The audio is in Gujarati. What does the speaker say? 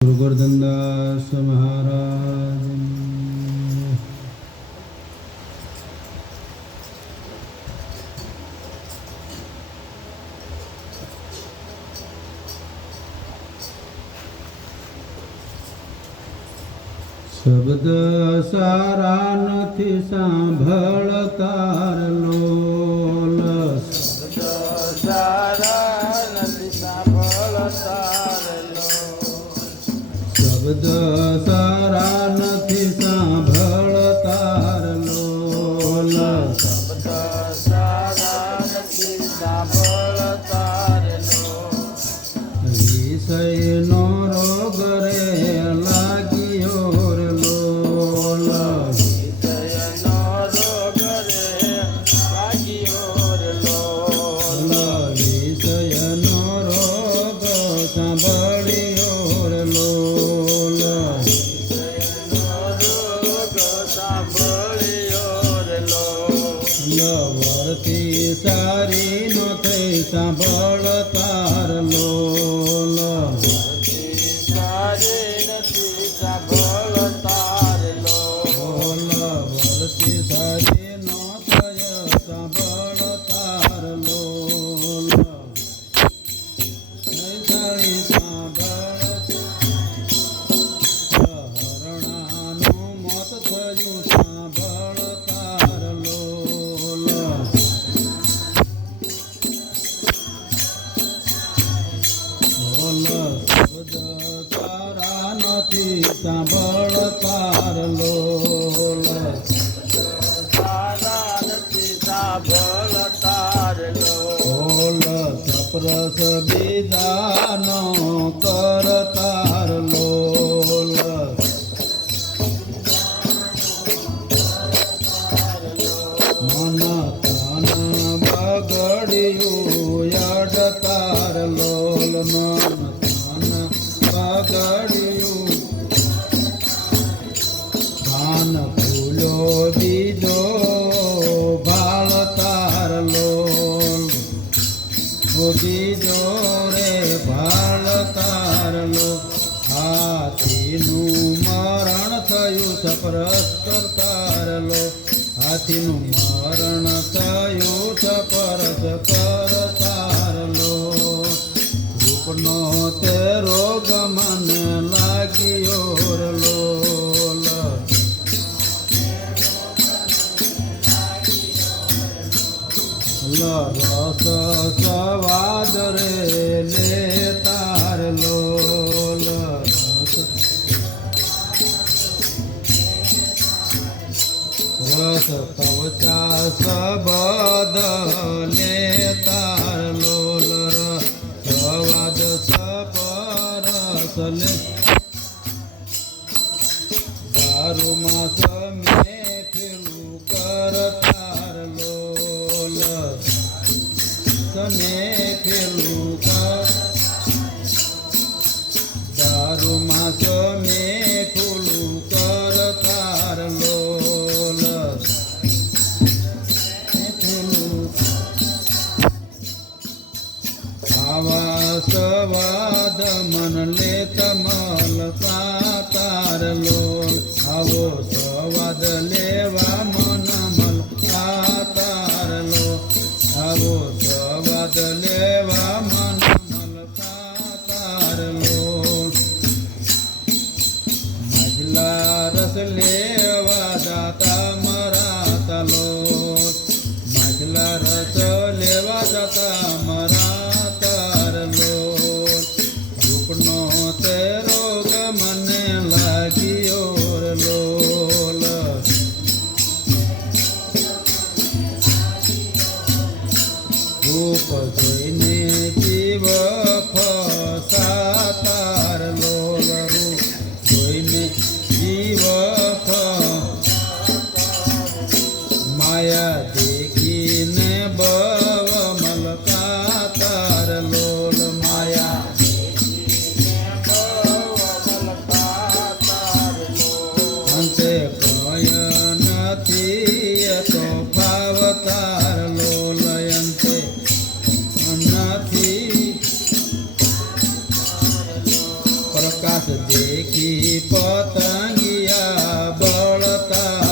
ગુરુગોર્ધનદાસ મહારાજ શબ્દ સારા નથી સાંભળતા લોલ શબ્દ સારા નથી સાંભળતા શબ્દ સારા નથી સાંભળતા લોલ શબ્દ સારા નથી સાંભળતા વિષયનો રોગ રે લાગ્યો રે લોલ વિષયનો રોગ રે લાગ્યો રે લોલ વિષયનો રોગ સાંભળ્યો રે લોલ વિષયનો રોગ સાંભળ્યો રે લોલ વર્તી સારી નો થઈ સાંભળતાર લોલ સારી નથી સાંભળતા રે લોલ વર્તી સારી નો થય સાંભળતાર લોલ સારી હરણાનું મોત થયું સાંભળતાર લોલ શબ્દ સારા નથી સાંભળતાર લોલ સારા નથી સાંભળતા રે લોલ સપ્રસ બીજાનો કરતાર લોલ મન તન બગડ્યું અડતાર લોલ મન તન બગડ્યું ધાન ફૂલો બીજો ભાળતાર લોલ બીજો રે ભાળતાર લો હાથીનું મરણ થયું સપરસ કરતાર લો હાથીનું મરણ થયું સપરસ કરતાર લો રૂપનો તે રોગ મને લાગ્યો રે લોલ રસ સ્વાદ રે લેતાર લોલ રસ પવચા સબદ લેતાર લોલ સ્વાદ સપરસ લે દારૂમાં સમે પેલું કરતાર લોલ સમે પેલું કર દારૂમાં સમે પેલું કરતાર લોલ આવા સવાદ મન લે કમલ સાતાર લોલ આવો સવાદ લેવા મન મલ સાતાર લો આવો સવાદ લેવા મન મલ સાતાર લો મહિલા રસ લેવા જાતા મરાતા લો મહિલા રસ લેવા જાતા મરાતાર લો રૂપનો તે રોગ મને લાગ્યો રે લોલ રૂપ જોઈને જીવ ફસાતાર લોલ રૂપ જોઈને જીવ માયા દેખીને બવ મલકાતાર લોલ માયા દેખી પતંગિયા બળતા